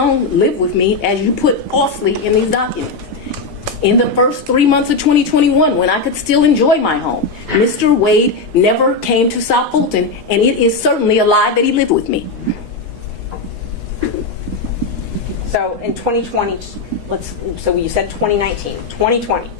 alone live with me, as you put falsely in these documents. In the first 3 months of 2021, when I could still enjoy my home, Mr. Wade never came to South Fulton, and it is certainly a lie that he lived with me. So in 2020, so you said 2019, 2020,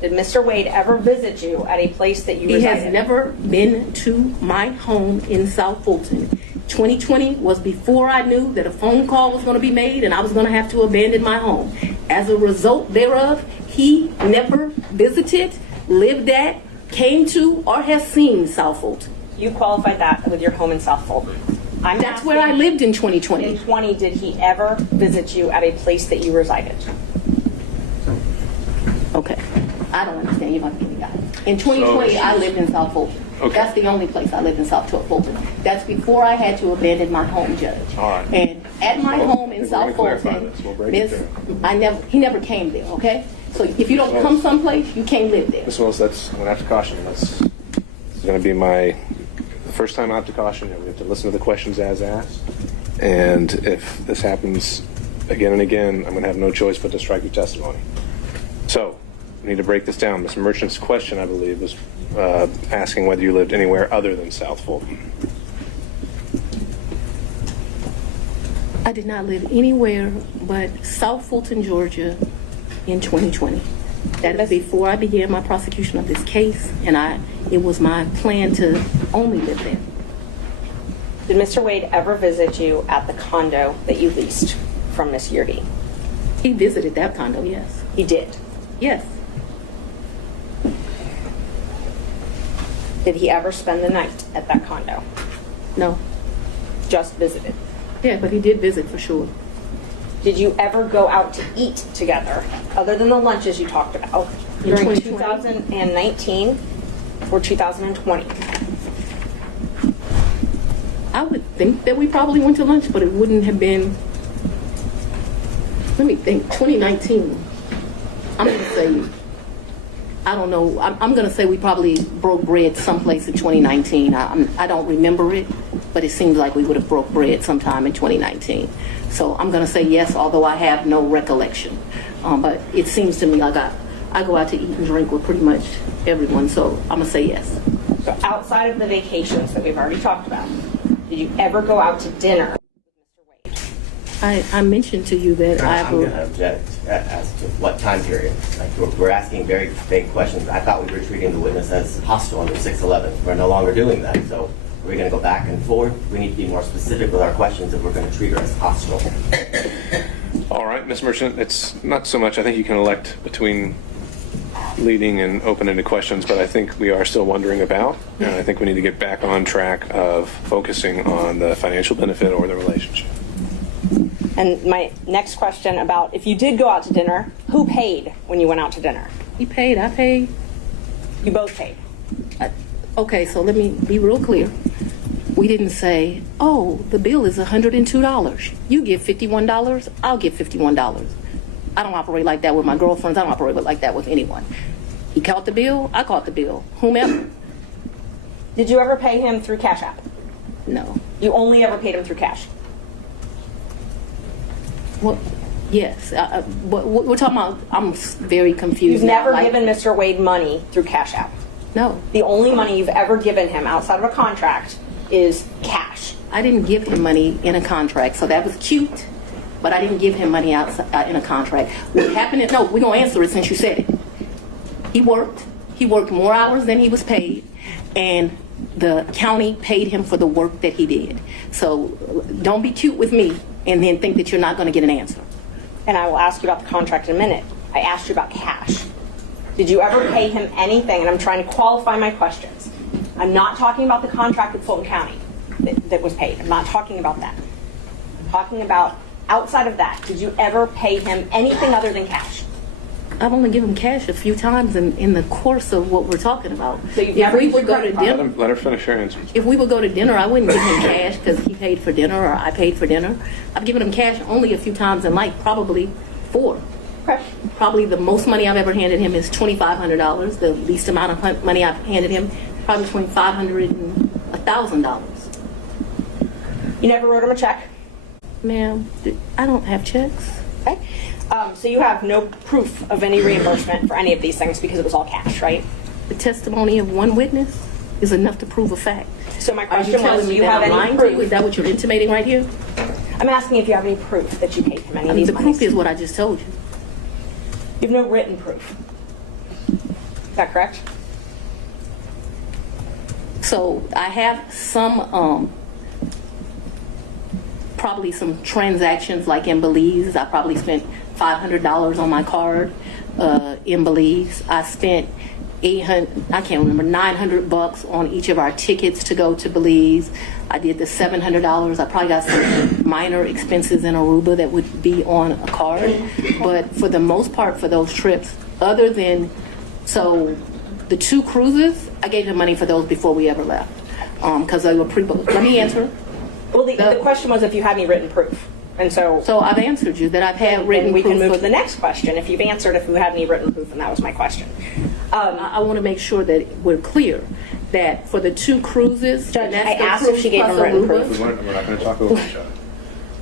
did Mr. Wade ever visit you at a place that you He resided? has never been to my home in South Fulton. 2020 was before I knew that a phone call was going to be made and I was going to have to abandon my home. As a result thereof, he never visited, lived at, came to, or has seen South Fulton. You qualified that with your home in South Fulton. That's where I lived in 2020. In 20, did he ever visit you at a place that you resided? Okay. I don't understand. You're not getting that. In 2020, I lived in South Fulton. Okay. That's the only place I lived in South Fulton. That's before I had to abandon my home, Judge. All right. And at my home in We're South gonna clarify Fulton, this. We'll break it down. he never came there, okay? So if you don't come someplace, you can't live there. Ms. Willis, I'm going to have to caution you. This is going to be the first time I have to caution you. We have to listen to the questions as asked. And if this happens again and again, I'm going to have no choice but to strike your testimony. So, we need to break this down. Ms. Merchant's question, I believe, was asking whether you lived anywhere other than South Fulton. I did not live anywhere but South Fulton, Georgia in 2020. That is before I began my prosecution of this case, and it was my plan to only live there. Did Mr. Wade ever visit you at the condo that you leased from Miss Yurdi? He visited that condo, yes. He did. Yes. Did he ever spend the night at that condo? No. Just visited. Yeah, but he did visit for sure. Did you ever go out to eat together, other than the lunches you talked about, In during 2020? 2019 or 2020? I would think that we probably went to lunch, but it wouldn't have been, let me think, 2019. I'm going to say, I don't know, I'm going to say we probably broke bread someplace in 2019. I don't remember it, but it seems like we would have broke bread sometime in 2019. So I'm going to say yes, although I have no recollection. But it seems to me like I go out to eat and drink with pretty much everyone, so I'm going to say yes. So outside of the vacations that we've already talked about, did you ever go out to dinner with Mr. Wade? I mentioned to you that I'm going to object as to what time period. Like we're asking very vague questions. I thought we were treating the witness as hostile under 611. We're no longer doing that. So we're going to go back and forth. We need to be more specific with our questions if we're going to treat her as hostile. All right, Ms. Merchant, it's not so much. I think you can elect between leading and open-ended questions, but I think we are still wondering about, and I think we need to get back on track of focusing on the financial benefit or the relationship. And my next question about if you did go out to dinner, who paid when you went out to dinner? he paid, I paid. You both paid. Okay, so let me be real clear. We didn't say, oh, the bill is $102. You give $51, I'll give $51. I don't operate like that with my girlfriends. I don't operate like that with anyone. He caught the bill, I caught the bill. Whomever. Did you ever pay him through Cash App? No. You only ever paid him through cash? Well, yes. We're talking about, I'm very confused You've now. never given Mr. Wade money through Cash App. No. The only money you've ever given him outside of a contract is cash. I didn't give him money in a contract, so that was cute, but I didn't give him money outside in a contract. What happened is, no, we're going to answer it since you said it. He worked more hours than he was paid, and the county paid him for the work that he did. So don't be cute with me and then think that you're not going to get an answer. And I will ask you about the contract in a minute. I asked you about cash. Did you ever pay him anything? And I'm trying to qualify my questions. I'm not talking about the contract with Fulton County that was paid. I'm not talking about that. I'm talking about outside of that. Did you ever pay him anything other than cash? I've only given him cash a few times in the course of what we're talking about. So you've never we used would go to your credit dinner, Let her finish her answer. if we would go to dinner, I wouldn't give him cash because he paid for dinner or I paid for dinner. I've given him cash only a few times in life, probably 4. Okay. Probably the most money I've ever handed him is $2,500. The least amount of money I've handed him, probably between $500 and $1,000. You never wrote him a check? Ma'am, I don't have checks. Okay. So you have no proof of any reimbursement for any of these things because it was all cash, right? The testimony of one witness is enough to prove a fact. So my Are you question telling was, do me you that have I'm any lying to you? Is proof? that what you're intimating right here? I'm asking if you have any proof that you paid him any I of mean, these the monies. proof is what I just told you. You have no written proof. Is that correct? So I have some, probably some transactions like in Belize. I probably spent $500 on my card in Belize. I spent 800, I can't remember, $900 on each of our tickets to go to Belize. I did the $700. I probably got some minor expenses in Aruba that would be on a card. But for the most part, for those trips, other than, so the 2 cruises, I gave him money for those before we ever left. Because they were pre-booked. Let me answer. Well, the question was if you had any written proof. And so So I've answered you that I've had written then we proof. can move for- to the next question. If you've answered if you had any written proof, and that was my question. I want to make sure that we're clear that for the 2 cruises, Judge, and that's I the asked if cruise she gave plus him written Aruba. proof. We're not going to talk over each other.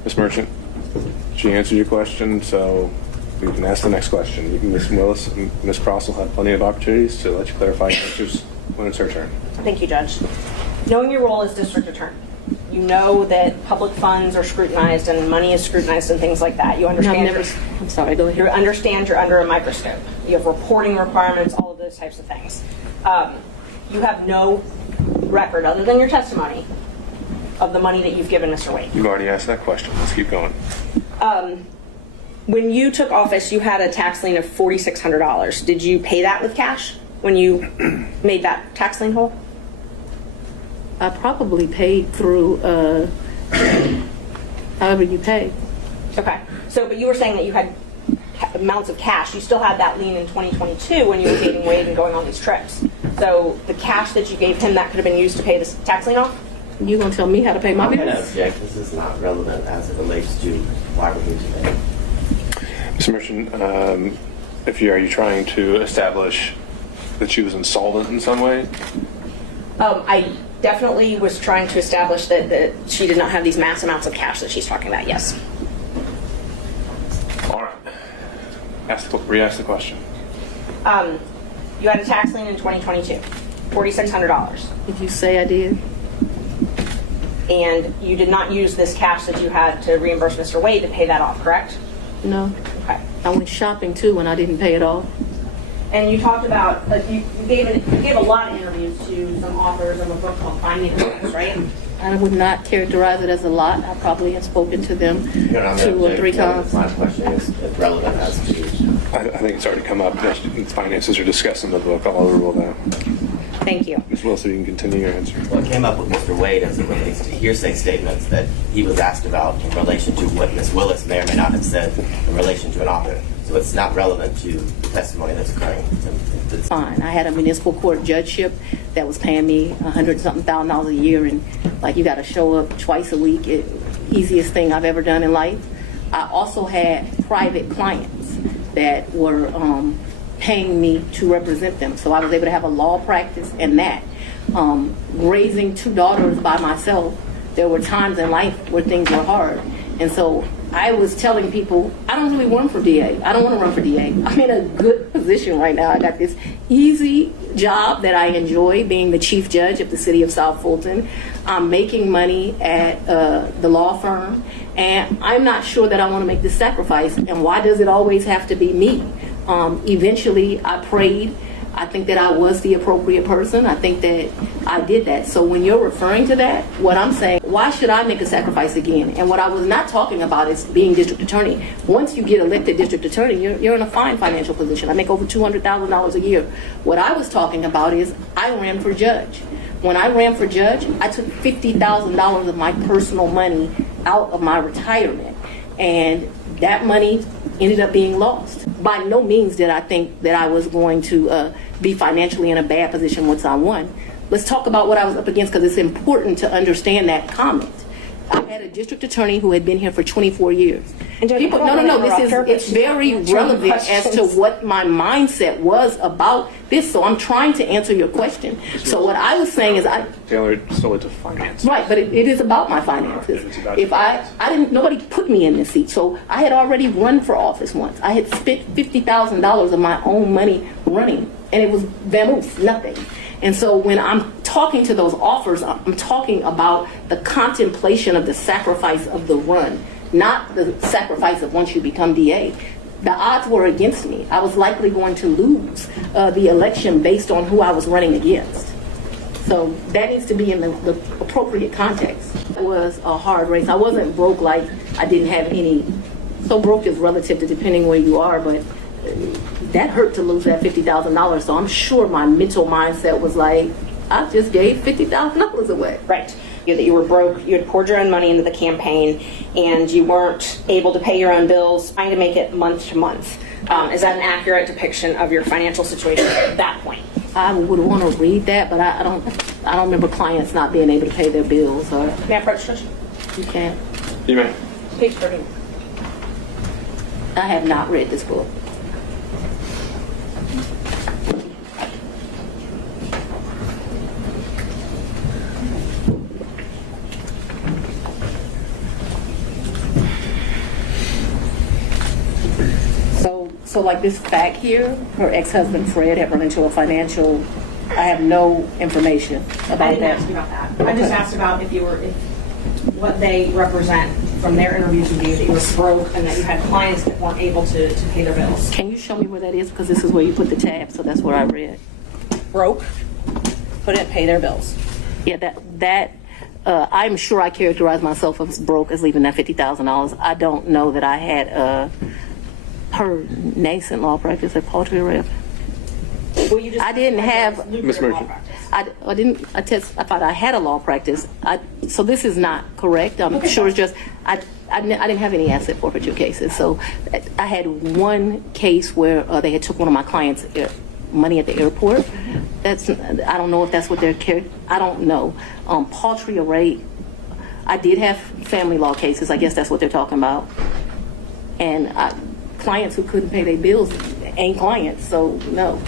Ms. Merchant, she answered your question, so we can ask the next question. Ms. Willis and Ms. Cross will have plenty of opportunities to let you clarify your answers when it's her turn. Thank you, Judge. Knowing your role as district attorney, you know that public funds are scrutinized and money is scrutinized and things like that. You No, I've understand. never, I'm sorry, go You ahead. understand you're under a microscope. You have reporting requirements, all of those types of things. You have no record, other than your testimony, of the money that you've given Mr. Wade. You've already asked that question. Let's keep going. When you took office, you had a tax lien of $4,600. Did you pay that with cash when you made that tax lien whole? I probably paid through, however you pay. Okay. So, but you were saying that you had amounts of cash. You still had that lien in 2022 when you were dating Wade and going on these trips. So the cash that you gave him, that could have been used to pay this tax lien off? You gonna tell me how to pay my I'm going to bills? object. This is not relevant as it relates to why we're here today. Ms. Merchant, are you trying to establish that she was insolvent in some way? I definitely was trying to establish that she did not have these mass amounts of cash that she's talking about, yes. All right. Re-ask the question. You had a tax lien in 2022, $4,600. Did you say I did? And you did not use this cash that you had to reimburse Mr. Wade to pay that off, correct? No. Okay. I went shopping too and I didn't pay it off. And you talked about, you gave a lot of interviews to some authors of a book called Fani Willis, right? I would not characterize it as a lot. I probably have spoken to them No, I'm 2 or 3 times. My question is relevant as to. I think it's already come up. Finances are discussed in the book. I'll overrule that. Thank you. Ms. Willis, you can continue your answer. Well, it came up with Mr. Wade as it relates to hearsay statements that he was asked about in relation to what Ms. Willis may or may not have said in relation to an author. So it's not relevant to the testimony that's occurring. It's Fine. I had a municipal court judgeship that was paying me $100-something thousand a year, and like you got to show up twice a week. Easiest thing I've ever done in life. I also had private clients that were paying me to represent them, so I was able to have a law practice and that. Raising 2 daughters by myself, there were times in life where things were hard, and so I was telling people, I don't really run for DA. I don't want to run for DA. I'm in a good position right now. I got this easy job that I enjoy, being the chief judge of the city of South Fulton. I'm making money at the law firm, and I'm not sure that I want to make this sacrifice. And why does it always have to be me? Eventually, I prayed. I think that I was the appropriate person. I think that I did that. So when you're referring to that, what I'm saying, why should I make a sacrifice again? And what I was not talking about is being district attorney. Once you get elected district attorney, you're in a fine financial position. I make over $200,000 a year. What I was talking about is I ran for judge. When I ran for judge, I took $50,000 of my personal money out of my retirement. And that money ended up being lost. By no means did I think that I was going to be financially in a bad position once I won. Let's talk about what I was up against, because it's important to understand that comment. I had a district attorney who had been here for 24 years. And Judge, People, I don't no, wanna this is, interrupt her, it's but very she's answering relevant as to questions. what my mindset was about this, so I'm trying to answer your question. So what I was saying is Tailored solely to finance. right, but it is about my finances. It's about If your I didn't, nobody put me in this seat, so I had already run for office once. I had spent $50,000 of my own money running, and it was vamoose, nothing. And so when I'm talking to those offers, I'm talking about the contemplation of the sacrifice of the run, not the sacrifice of once you become DA. The odds were against me. I was likely going to lose the election based on who I was running against. So that needs to be in the appropriate context. It was a hard race. I wasn't broke like I didn't have any. So broke is relative to depending where you are, but that hurt to lose that $50,000. So I'm sure my mental mindset was like, I just gave $50,000 away. Right. That you were broke, you had poured your own money into the campaign, and you weren't able to pay your own bills, trying to make it month to month. Is that an accurate depiction of your financial situation at that point? I would want to read that, but I don't remember clients not being able to pay their bills, or May I approach Trish? you can't. You may. Page 13. I have not read this book. So like this fact here, her ex-husband Fred had run into a financial, I have no information about I didn't that. ask you about that. I just asked about if what they represent from their interviews with you, that you were broke and that you had clients that weren't able to pay their bills. Can you show me where that is? Because this is where you put the tab, so that's where I read. Broke, couldn't pay their bills. Yeah, I'm sure I characterize myself as broke as leaving that $50,000. I don't know that I had her nascent law practice at Paltry Rep. Well, you just I didn't have- lucrative Ms. law Merchant. practice. I thought I had a law practice. So this is not correct. I'm sure it's just, I didn't have any asset forfeiture cases. So I had one case where they had took one of my clients' money at the airport. I don't know if that's what I don't know. Paltry rate, I did have family law cases. I guess that's what they're talking about. And clients who couldn't pay their bills ain't clients, so no.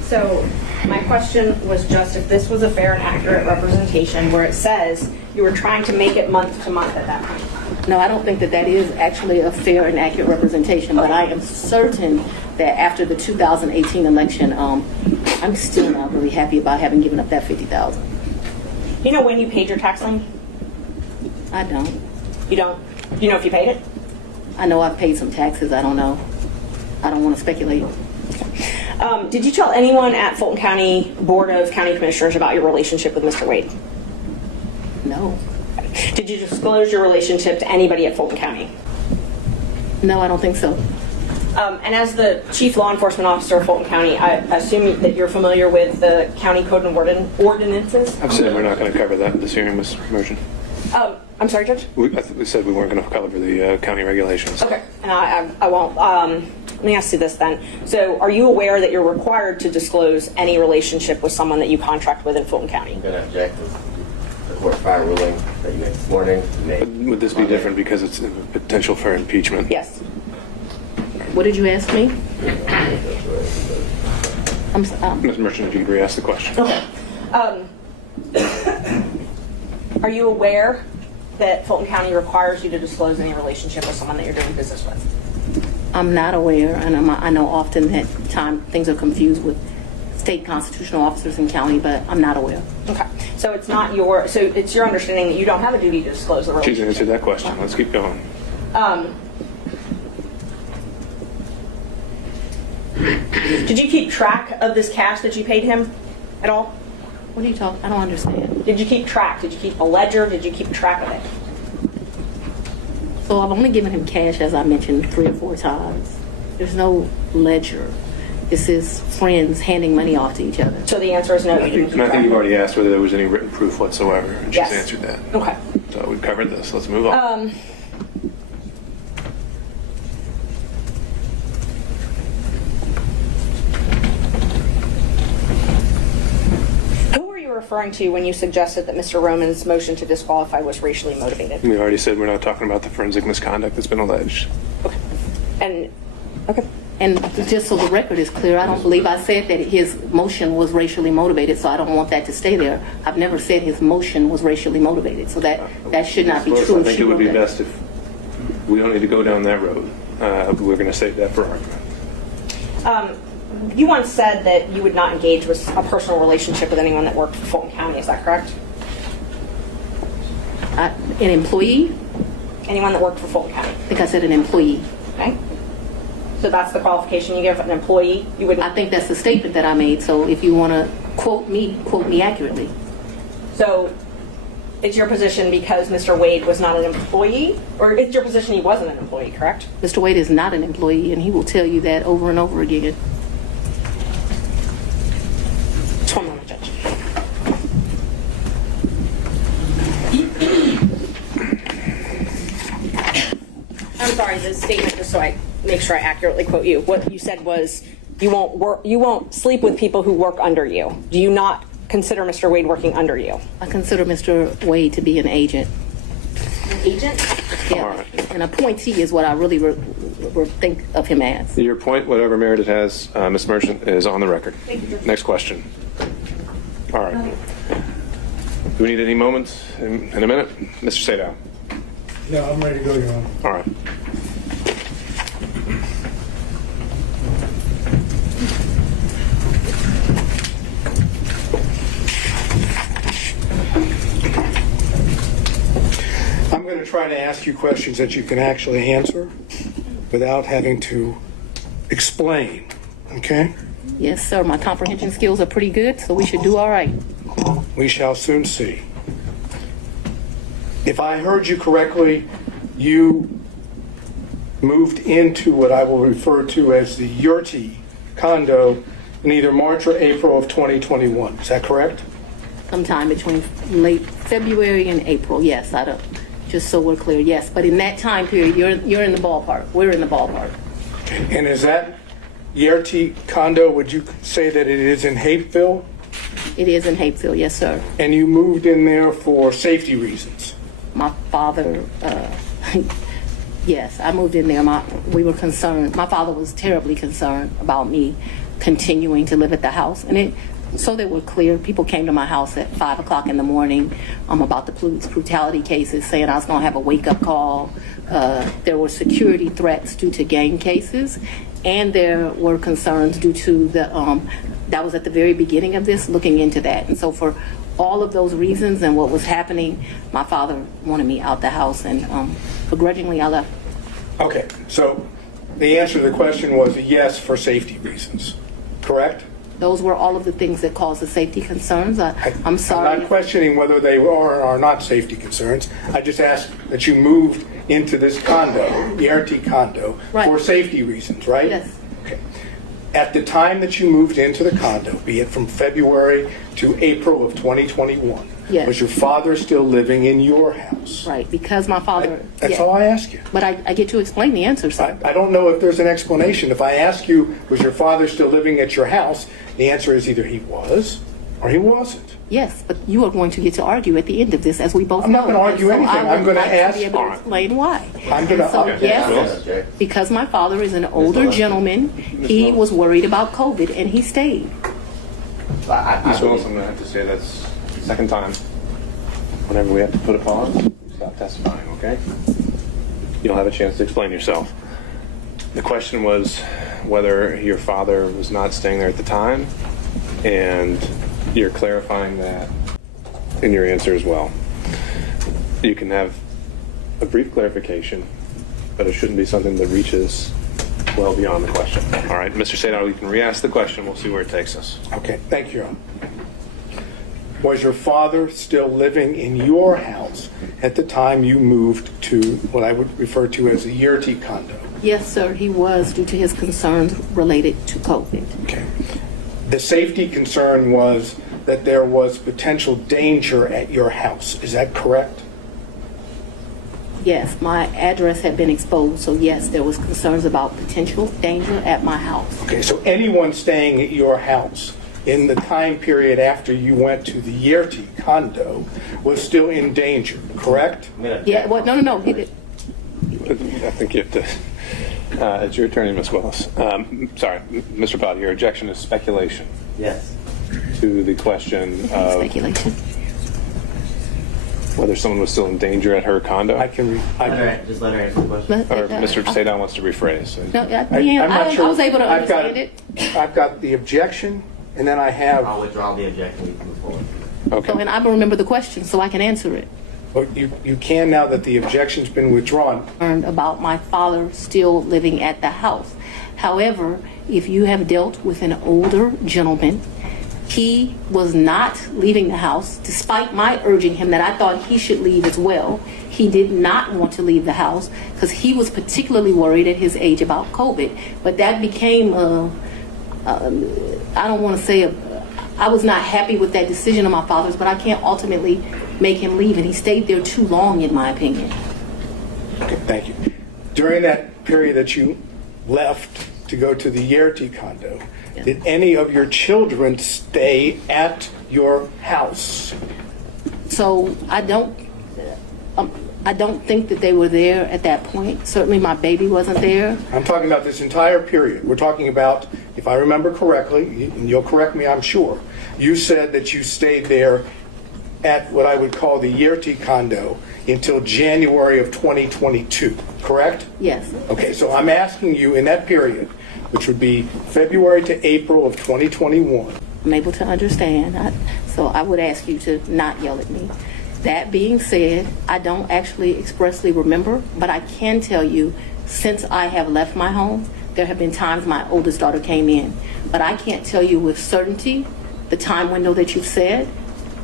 So my question was just if this was a fair and accurate representation where it says you were trying to make it month to month at that point. No, I don't think that that is actually a fair and accurate representation, but I am certain that after the 2018 election, I'm still not really happy about having given up that $50,000. You know when you paid your tax lien? I don't. You don't? You know if you paid it? I know I've paid some taxes. I don't know. I don't want to speculate. Did you tell anyone at Fulton County Board of County Commissioners about your relationship with Mr. Wade? No. Did you disclose your relationship to anybody at Fulton County? No, I don't think so. And as the Chief Law Enforcement Officer of Fulton County, I assume that you're familiar with the county code and ordinances? I've said we're not going to cover that this hearing, Ms. Merchant. I'm sorry, Judge? I think we said we weren't going to cover the county regulations. Okay, and I won't. Let me ask you this then. So are you aware that you're required to disclose any relationship with someone that you contract with in Fulton County? I'm going to object to the court prior ruling that you made this morning. Would this be different because it's a potential for impeachment? Yes. What did you ask me? Ms. Merchant, if you could re-ask the question. Okay. Are you aware that Fulton County requires you to disclose any relationship with someone that you're doing business with? I'm not aware, and I know often that things are confused with state constitutional officers in county, but I'm not aware. Okay. So it's not so it's your understanding that you don't have a duty to disclose the She's relationship? answered that question. Let's keep going. Did you keep track of this cash that you paid him at all? What are you talking? I don't understand. Did you keep track? Did you keep a ledger? Did you keep track of it? So I've only given him cash, as I mentioned, 3 or 4 times. There's no ledger. This is friends handing money off to each other. So the answer is no. You didn't keep And I think track. you've already asked whether there was any written proof whatsoever, and she's Yes. answered that. Okay. So we've covered this. Let's move on. Who were you referring referring to when you suggested that Mr. Roman's motion to disqualify was racially motivated? We already said we're not talking about the forensic misconduct that's been alleged. Okay. And, okay. And just so the record is clear, I don't believe I said that his motion was racially motivated, so I don't want that to stay there. I've never said his motion was racially motivated, so that should not be true. I think it would be best if we don't need to go down that road. We're going to save that for argument. You once said that you would not engage with a personal relationship with anyone that worked for Fulton County. Is that correct? An employee? Anyone that worked for Fulton County. I think I said an employee. Okay. So that's the qualification you give an employee? You wouldn't. I think that's the statement that I made, so if you want to quote me accurately. So it's your position because Mr. Wade was not an employee? Or it's your position he wasn't an employee, correct? Mr. Wade is not an employee, and he will tell you that over and over again. Just one moment, Judge. I'm sorry, the statement, just so I make sure I accurately quote you. What you said was you won't sleep with people who work under you. Do you not consider Mr. Wade working under you? I consider Mr. Wade to be an agent. An agent? Yeah, All right. an appointee is what I really think of him as. Your point, whatever merit it has, Ms. Merchant, is on the record. Thank you. Next question. All right. Do we need any moments in a minute? Mr. Sadow. No, I'm ready to go, Your Honor. All right. I'm going to try to ask you questions that you can actually answer without having to explain, okay? Yes, sir. My comprehension skills are pretty good, so we should do all right. We shall soon see. If I heard you correctly, you moved into what I will refer to as the Yurti condo in either March or April of 2021. Is that correct? Sometime between late February and April, yes. I don't, just so we're clear, yes. But in that time period, you're in the ballpark. We're in the ballpark. And is that Yurti condo, would you say that it is in Hapeville? It is in Hapeville, yes, sir. And you moved in there for safety reasons? My father, yes, I moved in there. We were concerned. My father was terribly concerned about me continuing to live at the house. And so that we're clear, people came to my house at 5 o'clock in the morning about the police brutality cases, saying I was going to have a wake-up call. There were security threats due to gang cases, and there were concerns due to that was at the very beginning of this, looking into that. And so for all of those reasons and what was happening, my father wanted me out the house, and begrudgingly I left. Okay, so the answer to the question was a yes for safety reasons, correct? Those were all of the things that caused the safety concerns. I'm sorry. I'm not questioning whether they are or are not safety concerns. I just asked that you moved into this condo, the RT condo, Right. for safety reasons, right? Yes. Okay. At the time that you moved into the condo, be it from February to April of 2021, Yes. was your father still living in your house? Right, because my father... That's yeah. all I ask you. But I get to explain the answer, sir. I don't know if there's an explanation. If I ask you, was your father still living at your house, the answer is either he was or he wasn't. Yes, but you are going to get to argue at the end of this, as we both I'm know. not going to argue And so anything. I I'm would going to like ask. be able to explain why. I'm going to. And so, Okay. yes, because my father is an older gentleman, he was worried about COVID, and he stayed. Ms. Willis, I'm going to have to say that's the second time. Whenever we have to put a pause, stop testifying, okay? You'll have a chance to explain yourself. The question was whether your father was not staying there at the time, and you're clarifying that in your answer as well. You can have a brief clarification, but it shouldn't be something that reaches well beyond the question. All right, Mr. Sadar, you can re-ask the question. We'll see where it takes us. Okay, thank you, Your Honor. Was your father still living in your house at the time you moved to what I would refer to as the Yurti condo? Yes, sir, he was, due to his concerns related to COVID. Okay. The safety concern was that there was potential danger at your house. Is that correct? Yes, my address had been exposed, so yes, there was concerns about potential danger at my house. Okay, so anyone staying at your house in the time period after you went to the Yerty condo was still in danger, correct? Yeah, well, no. I think you have to. It's your attorney, Ms. Willis. Sorry, Mr. Potter, your objection is speculation Yes. to the question of Speculation. whether someone was still in danger at her condo. Just let her answer the question. But, Or Mr. Sadon wants to rephrase. No, I'm not sure. I was able to I've got- understand it. I've got the objection, and then I have, I'll withdraw the objection. We can move forward. Okay. So, and I remember the question, so I can answer it. well, you can now that the objection's been withdrawn. Learned about my father still living at the house. However, if you have dealt with an older gentleman, he was not leaving the house, despite my urging him that I thought he should leave as well. He did not want to leave the house because he was particularly worried at his age about COVID. But that became, I don't want to say, I was not happy with that decision of my father's, but I can't ultimately make him leave. And he stayed there too long, in my opinion. Okay, thank you. During that period that you left to go to the Yerty condo, did any of your children stay at your house? So I don't think that they were there at that point. Certainly my baby wasn't there. I'm talking about this entire period. We're talking about, if I remember correctly, and you'll correct me, I'm sure, you said that you stayed there at what I would call the Yerty condo until January of 2022, correct? Yes. Okay, so I'm asking you in that period, which would be February to April of 2021, I'm able to understand. So I would ask you to not yell at me. That being said, I don't actually expressly remember, but I can tell you since I have left my home, there have been times my oldest daughter came in. But I can't tell you with certainty the time window that you've said,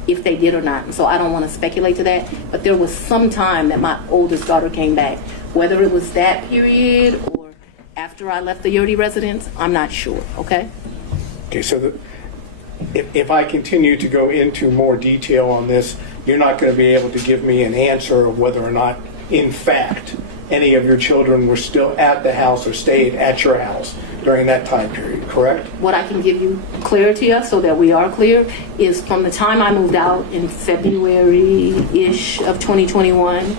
if they did or not. And so I don't want to speculate to that. But there was some time that my oldest daughter came back. Whether it was that period or after I left the Yerty residence, I'm not sure, okay? Okay, so if I continue to go into more detail on this, you're not going to be able to give me an answer of whether or not, in fact, any of your children were still at the house or stayed at your house during that time period, correct? What I can give you clarity of, so that we are clear, is from the time I moved out in February-ish of 2021,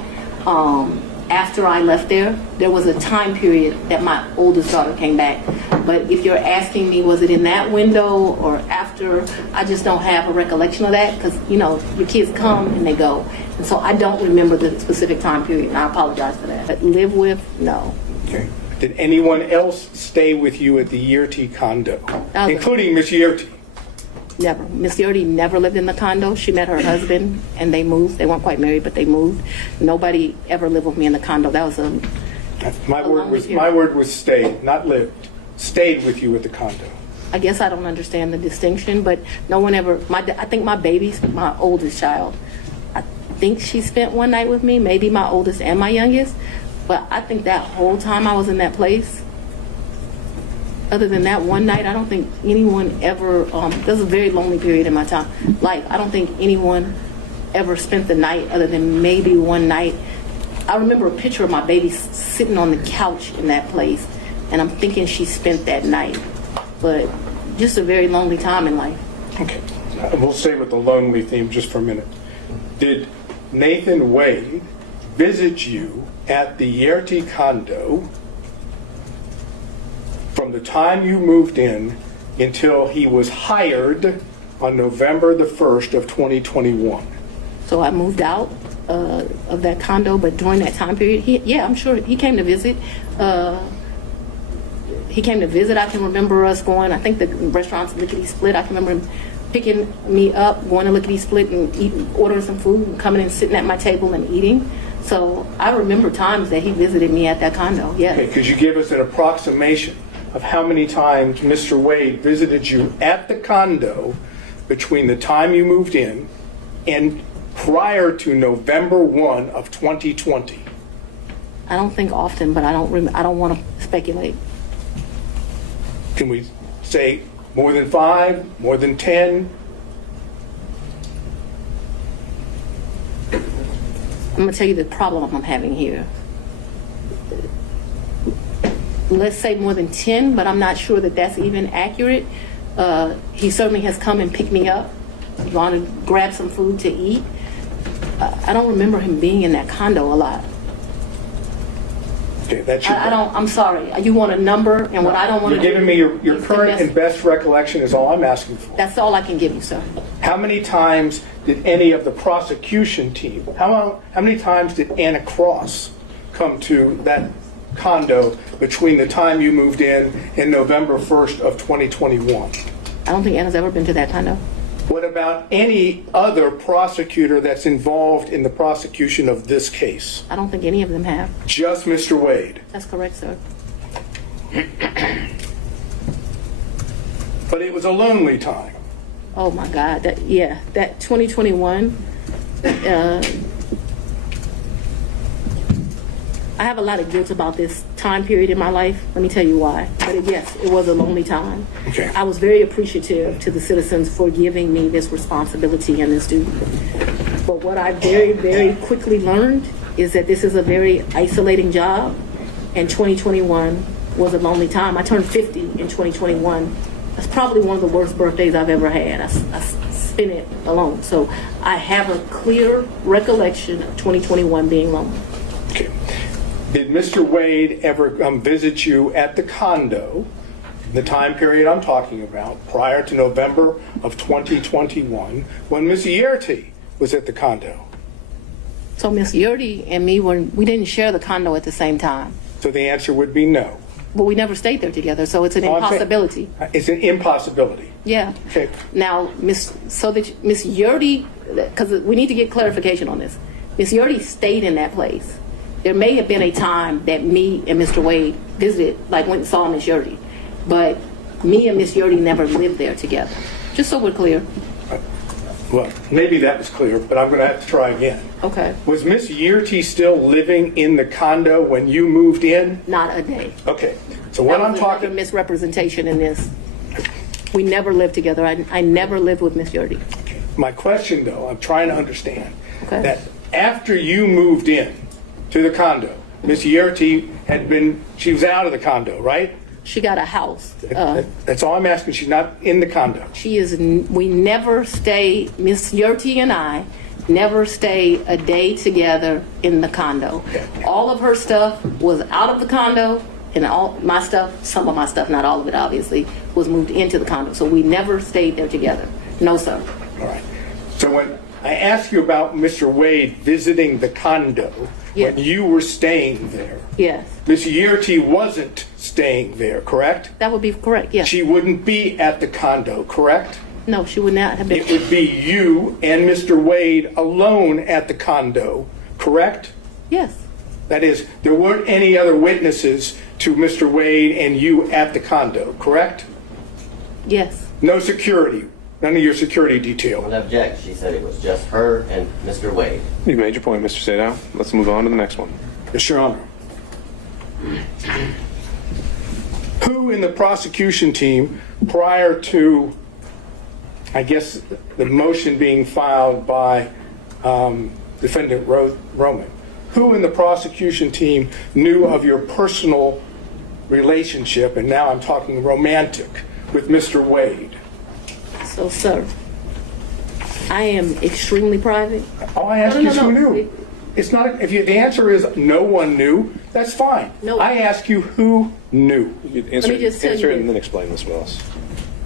after I left there was a time period that my oldest daughter came back. But if you're asking me, was it in that window or after, I just don't have a recollection of that because, you know, your kids come and they go. And so I don't remember the specific time period, and I apologize for that. But live with, no. Okay. Did anyone else stay with you at the Yerty condo, Okay. including Miss Yerty? Never. Miss Yerty never lived in the condo. She met her husband and they moved. They weren't quite married, but they moved. Nobody ever lived with me in the condo. That was My word was stayed, not lived. Stayed with you at the condo. I guess I don't understand the distinction, but no one ever, I think my baby's my oldest child. I think she spent one night with me, maybe my oldest and my youngest, but I think that whole time I was in that place, other than that one night, I don't think anyone ever, this was a very lonely period in my life. I don't think anyone ever spent the night other than maybe one night. I remember a picture of my baby sitting on the couch in that place, and I'm thinking she spent that night. But just a very lonely time in life. Okay. We'll stay with the lonely theme just for a minute. Did Nathan Wade visit you at the Yerty condo from the time you moved in until he was hired on November the 1st of 2021? So I moved out of that condo, but during that time period, I'm sure he came to visit. He came to visit. I can remember us going, I think the restaurant's Lickety Split. I can remember him picking me up, going to Lickety Split and ordering some food and coming and sitting at my table and eating. So I remember times that he visited me at that condo, yes. Okay, could you give us an approximation of how many times Mr. Wade visited you at the condo between the time you moved in and prior to November 1 of 2020? I don't think often, but I don't want to speculate. Can we say more than 5, more than 10? I'm going to tell you the problem I'm having here. Let's say more than 10, but I'm not sure that that's even accurate. He certainly has come and picked me up, gone to grab some food to eat. I don't remember him being in that condo a lot. Okay, that's your. I'm sorry. You want a number, and what I don't want You're to giving me your current and best recollection is all I'm asking for. That's all I can give you, sir. How many times did any of the prosecution team, how many times did Anna Cross come to that condo between the time you moved in and November 1st of 2021? I don't think Anna's ever been to that condo. What about any other prosecutor that's involved in the prosecution of this case? I don't think any of them have. Just Mr. Wade. That's correct, sir. But it was a lonely time. Oh my God, that 2021. I have a lot of guilt about this time period in my life. Let me tell you why. But yes, it was a lonely time. Okay. I was very appreciative to the citizens for giving me this responsibility and this duty. But what I very, very quickly learned is that this is a very isolating job, and 2021 was a lonely time. I turned 50 in 2021. That's probably one of the worst birthdays I've ever had. I spent it alone. So I have a clear recollection of 2021 being lonely. Okay. Did Mr. Wade ever visit you at the condo, the time period I'm talking about, prior to November of 2021, when Ms. Yerty was at the condo? So Miss Yurdi and me we didn't share the condo at the same time. So the answer would be no. But we never stayed there together, so it's an impossibility. It's an impossibility. Yeah. Okay. Now, Miss Yurdi, because we need to get clarification on this. Miss Yurdi stayed in that place. There may have been a time that me and Mr. Wade visited, like went and saw Miss Yurdi, but me and Miss Yurdi never lived there together. Just so we're clear. Well, maybe that was clear, but I'm going to have to try again. Okay. Was Miss Yerty still living in the condo when you moved in? Not a day. Okay. So what I'm That was talking... another misrepresentation in this. We never lived together. I never lived with Miss Yurdi. My question, though, I'm trying to understand Okay. that after you moved in to the condo, Miss Yerty she was out of the condo, right? She got a house. That's all I'm asking. She's not in the condo. We never stay, Miss Yurti and I never stay a day together in the condo. All of her stuff was out of the condo, and all my stuff, some of my stuff, not all of it obviously, was moved into the condo. So we never stayed there together. No, sir. All right. So when I asked you about Mr. Wade visiting the condo, Yes. when you were staying there, Yes. Miss Yerty wasn't staying there, correct? That would be correct, yes. She wouldn't be at the condo, correct? No, she would not have been. It would be you and Mr. Wade alone at the condo, correct? Yes. That is, there weren't any other witnesses to Mr. Wade and you at the condo, correct? Yes. No security, none of your security I detail. don't object. She said it was just her and Mr. Wade. You made your point, Mr. Sadow. Let's move on to the next one. Yes, Your Honor. Who in the prosecution team, prior to, I guess, the motion being filed by Defendant Roman, who in the prosecution team knew of your personal relationship, and now I'm talking romantic, with Mr. Wade? So, sir, I am extremely private. All I ask No, is no, who no. knew. It's not. The answer is no one knew, that's fine. No. I ask you who knew. You answer, me just tell you answer it this. and then explain, Ms. Willis.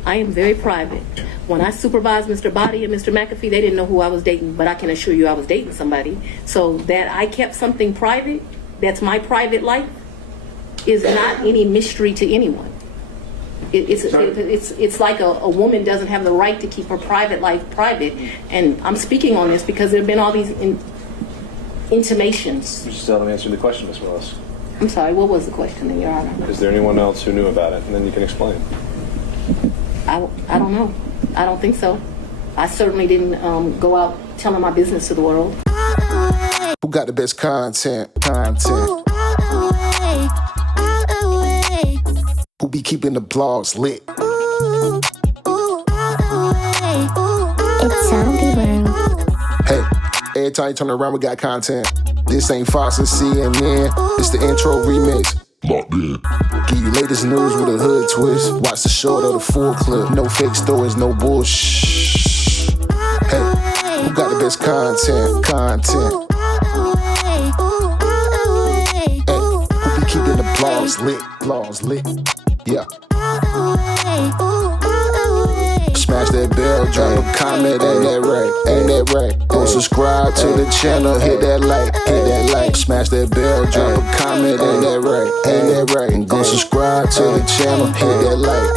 I am very private. When I supervised Mr. Body and Mr. McAfee, they didn't know who I was dating, but I can assure you I was dating somebody. So that I kept something private, that's my private life, is not any mystery to anyone. It's like a woman doesn't have the right to keep her private life private. And I'm speaking on this because there have been all these intimations. You still haven't answered the question, Ms. Willis. I'm sorry, what was the question, Your Honor? Is there anyone else who knew about it? And then you can explain. I don't know. I don't think so. I certainly didn't go out telling my business to the world. Who got the best content? Who be keeping the blogs lit? It's Zombie World. Hey, every time you turn around, we got content. This ain't Fox and CNN. It's the intro remix. Locked in. Give you latest news with a hood twist. Watch the short or the full clip. No fake stories, no bullshit. Hey, who got the best content? Content. Hey, who be keeping the blogs lit? Blogs lit. Yeah. Smash that bell, drop a comment, ain't that right? Ain't that right? Go subscribe to the channel, hit that like, smash that bell, drop a comment, ain't that right? Ain't that right? And go subscribe to the channel, hit that like,